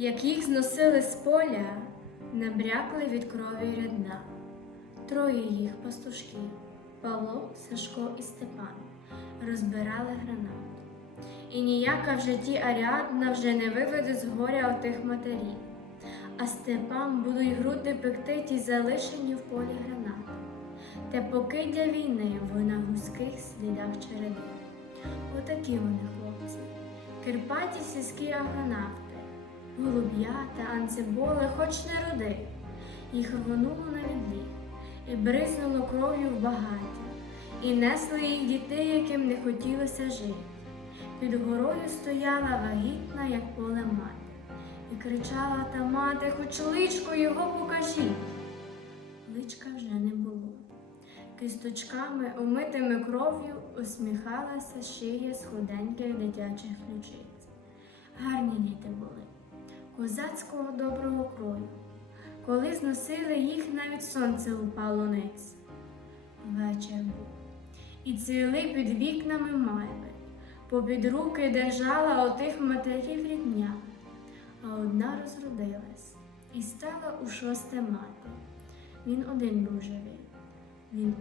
Як їх зносили з поля, набрякли від крові рядна. Троє їх пастушків Павло, Сашко і Степан розбирали гранат. І ніяка в житті Аріадна вже не виведе з горя отих матерів, а Степан будуть груди пекти ті залишені в полі гранати. Те покиддя війни в на гузьких слідах череди. Отакі вони, хлопці, кирпаті сільські агронавти, голуб'ята, анциболи, хоч не роди. Їх рвонуло на відліг, і бризнуло кров'ю в багаття, і несли їх дітей, яким не хотілося жити. Під горою стояла вагітна, як поле мати, і кричала та мати, хоч личко його покажіть. Личка вже не було. Кисточками, умитими кров'ю, усміхалася шия з худеньких дитячих ключиць. Гарні діти були, козацького доброго крою. Коли зносили їх, навіть сонце упало ниць. Вечір був, і цвіли під вікнами майви, попід руки держала отих матерів рідня, а одна розродилась і стала у шосте мати. Він один був живий. Він.